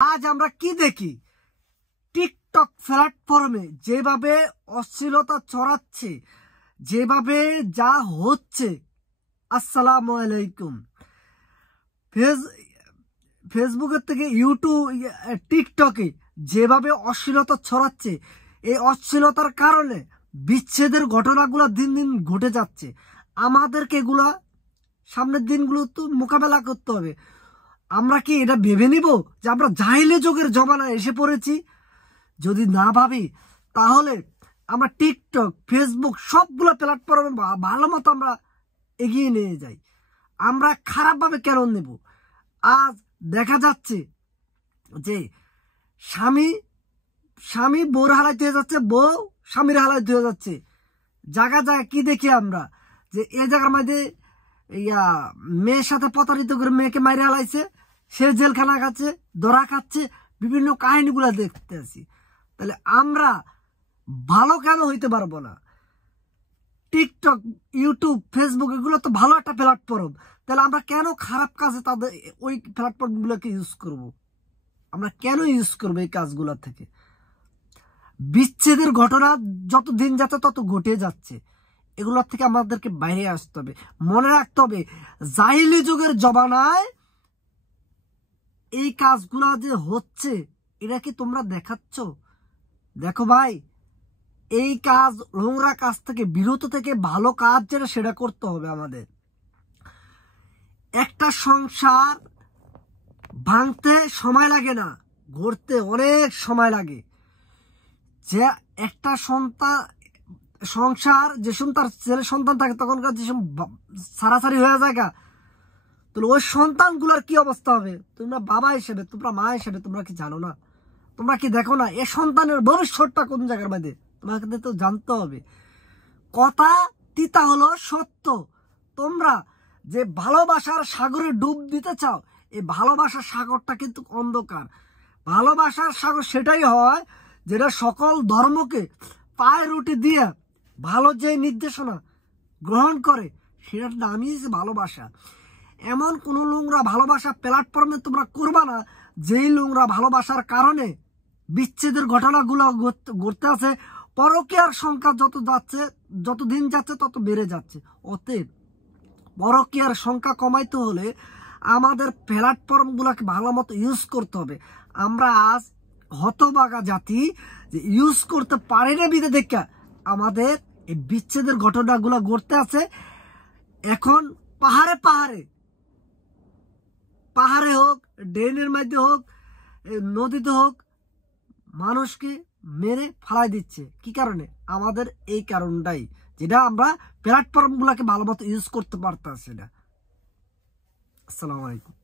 আজ আমরা কি দেখি, টিকটক প্ল্যাটফর্মে যেভাবে অশ্লীলতা ছড়াচ্ছে, যেভাবে যা হচ্ছে। আসসালামু আলাইকুম। ফেসবুকের থেকে ইউটিউব, টিকটকে যেভাবে অশ্লীলতা ছড়াচ্ছে, এই অশ্লীলতার কারণে বিচ্ছেদের ঘটনাগুলো দিন দিন ঘটে যাচ্ছে। আমাদেরকে এগুলা সামনের দিনগুলো তো মোকাবেলা করতে হবে। আমরা কি এটা ভেবে নিব যে আমরা জাহিলি যুগের জমানায় এসে পড়েছি? যদি না ভাবি তাহলে আমরা টিকটক, ফেসবুক সবগুলো প্ল্যাটফর্মে ভালো মতো আমরা এগিয়ে নিয়ে যাই। আমরা খারাপভাবে কেন নেব? আজ দেখা যাচ্ছে যে স্বামী বউর হালাইতে হয়ে যাচ্ছে, বউ স্বামীর হালাইতে হয়ে যাচ্ছে। জায়গা কি দেখি আমরা যে এই জায়গার মধ্যে মেয়ের সাথে প্রতারিত করে মেয়েকে মাইরে হালাইছে, সে জেলখানা খাচ্ছে, ধরা খাচ্ছে, বিভিন্ন কাহিনীগুলো দেখতে আছি। তাহলে আমরা ভালো কেন হইতে পারবো না? টিকটক, ইউটিউব, ফেসবুক এগুলো তো ভালো একটা প্ল্যাটফর্ম। তাহলে আমরা কেন খারাপ কাজে তাদের ওই প্ল্যাটফর্ম গুলোকে ইউজ করব? আমরা কেন ইউজ করবো এই কাজগুলো থেকে? বিচ্ছেদের ঘটনা যত দিন যাচ্ছে তত ঘটে যাচ্ছে। এগুলোর থেকে আমাদেরকে বাইরে আসতে হবে। মনে রাখতে হবে, জাহিলি যুগের জমানায় এই কাজগুলা যে হচ্ছে, এটা কি তোমরা দেখাচ্ছ? দেখো ভাই, এই কাজ, নোংরা কাজ থেকে বিরত থেকে ভালো কাজ যেটা সেটা করতে হবে আমাদের। একটা সংসার ভাঙতে সময় লাগে না, গড়তে অনেক সময় লাগে। যে একটা সংসার যে সময় তার ছেলে সন্তান থাকে তখনকার যে সারাসারি হয়ে যায়, তাহলে ওই সন্তানগুলোর কি অবস্থা হবে? তোমরা বাবা হিসেবে, তোমরা মা হিসেবে তোমরা কি জানো না? তোমরা কি দেখো না এ সন্তানের ভবিষ্যৎটা কোন জায়গার মধ্যে? তোমাকে তো জানতে হবে। কথা তিতা হলো সত্য। তোমরা যে ভালোবাসার সাগরে ডুব দিতে চাও, এই ভালোবাসার সাগরটা কিন্তু অন্ধকার। ভালোবাসার সাগর সেটাই হয় যেটা সকল ধর্মকে পায়ে রুটি দিয়ে ভালো যে নির্দেশনা গ্রহণ করে, সেটার নামই ভালোবাসা। এমন কোন নোংরা ভালোবাসা প্ল্যাটফর্মে তোমরা করবা না যেই নোংরা ভালোবাসার কারণে বিচ্ছেদের ঘটনাগুলো ঘটতে আছে। পরকীয়ার সংখ্যা যত দিন যাচ্ছে তত বেড়ে যাচ্ছে। অতএব পরকীয়ার সংখ্যা কমাইতে হলে আমাদের প্ল্যাটফর্ম গুলাকে ভালো মতো ইউজ করতে হবে। আমরা আজ হতভাগা জাতি যে ইউজ করতে পারি না বিধে দেখা আমাদের এই বিচ্ছেদের ঘটনাগুলো ঘটতে আছে। এখন পাহাড়ে হোক, ড্রেনের মধ্যে হোক, নদীতে হোক, মানুষকে মেরে ফালাই দিচ্ছে। কি কারণে? আমাদের এই কারণটাই, যেটা আমরা প্ল্যাটফর্ম গুলাকে ভালো মতো ইউজ করতে পারতেছি না। আসসালামু আলাইকুম।